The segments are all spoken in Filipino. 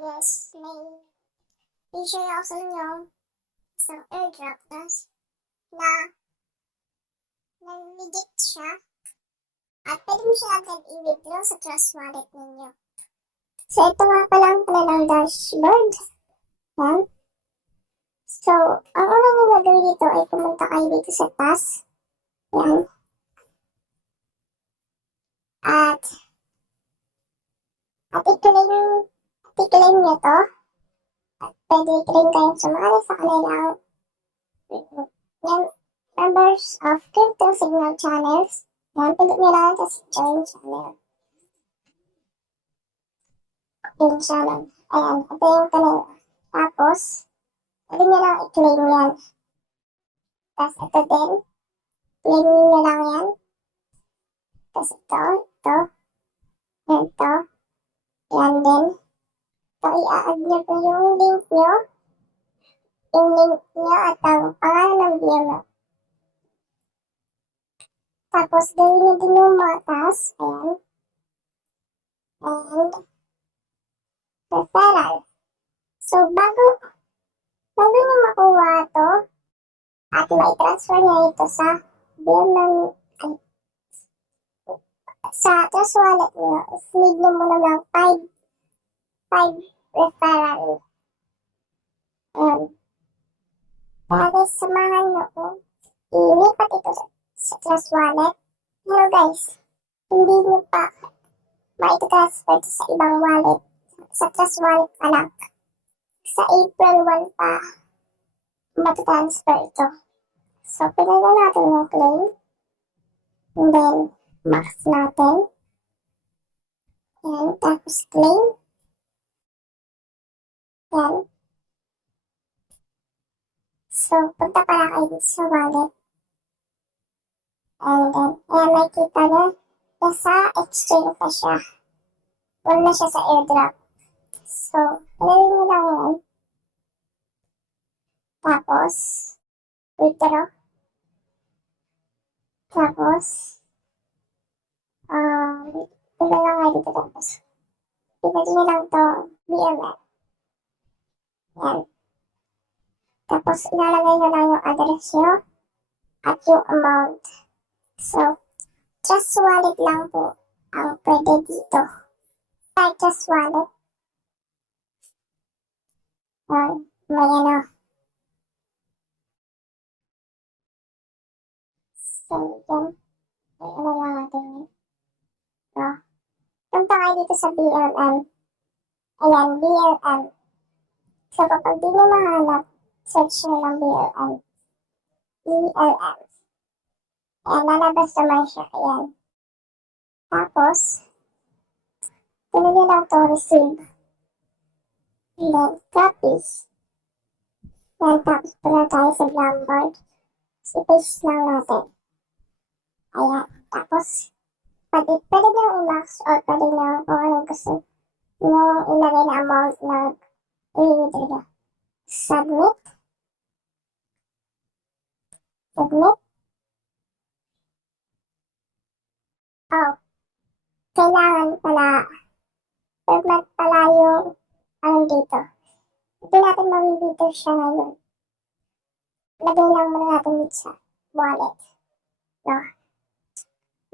guys, may i-share ako sa inyo isang airdrop na legit siya at pwede mo siya agad i-withdraw sa Trust Wallet ninyo. So, ito nga pa lang pala ng dashboard. Yan. So, ang unang yung gagawin dito ay pumunta kayo dito sa task. Yan. At i-claim nyo to. At pwede rin kayong sumali sa kanilang yan, members of crypto signal channels. Yan, pindot nyo lang sa join channel. Yung channel. Ayan, ito yung kanila. Tapos, pwede nyo lang i-claim yan. Tapos ito din. Claim nyo lang yan. Tapos ito. Yan ito. Yan din. So, i-add nyo po yung link nyo. Yung link nyo at ang pangalan ng BMO. Tapos, gawin nyo din yung mga task. Ayan. And, referral. So, bago nyo makuha ito, at mai-transfer nyo ito sa BMO, sa Trust Wallet nyo, is need nyo muna ng 5 referral. Kaya guys, samahan nyo ko. Ilipat ito sa Trust Wallet. Pero guys, hindi nyo pa ma-transfer sa ibang wallet. Sa Trust Wallet pa lang. Sa April 1 pa matatransfer ito. So, pinala natin yung claim. And then, max natin. Yan, tapos claim. Yan. So, punta pala kayo sa wallet. And then, ayan, makikita na nasa exchange na siya. Wala na siya sa airdrop. So, pinalin nyo lang yan. Tapos, withdraw. Tapos, wala lang kayo dito tapos. Pinalin nyo lang to BML. Yan. Tapos, ilalagay nyo lang yung address nyo at yung amount. So, Trust Wallet lang po ang pwede dito. Sa Trust Wallet. May ano. So, yan. May ano lang natin yun. So, punta kayo dito sa BLM. Ayan, BLM. So, kapag di nyo mahanap, search nyo lang BLM. BLM. Ayan, lalabas naman siya. Ayan. Tapos, pinili lang to receive. And then, copy. Ayan, tapos pula tayo sa Blackboard. I-paste lang natin. Ayan. Tapos, pwede nyo i-max or pwede nyo kung anong gusto nyo ilagay na amount na i-withdraw nyo. Submit. Submit. Oh, kailangan pala, permanent pala yung ano dito. Hindi natin mawibidor siya ngayon. Lagay lang muna natin dito sa wallet. No?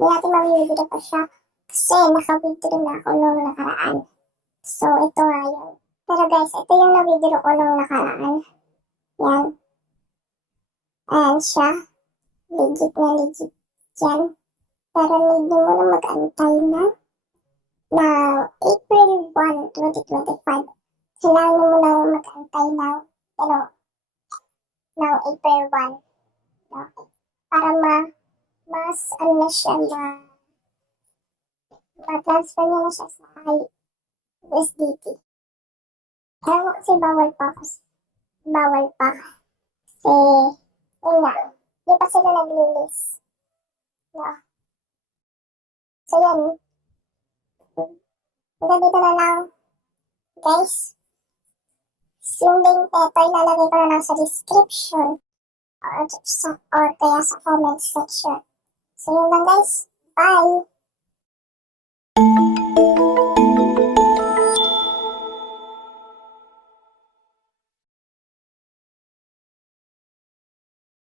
Hindi natin mawibidor pa siya kasi nakawidro na ako nung nakaraan. So, ito nga yun. Pero guys, ito yung nawidro ko nung nakaraan. Yan. Ayan siya. Legit na legit yan. Pero need mo muna mag-antay na April 1, 2025. Kailangan mo muna mag-antay ng April 1. No? Para mas ano na siya ma-transfer na siya sa USDT. Kaya mo kasi bawal pa. Kasi, yun na. Di pa sila nag-release. No? So, yan. Hanggang dito na lang, guys. Yung link ito, ilalagay ko na lang sa description or kaya sa comment section. So, yun lang, guys. Bye!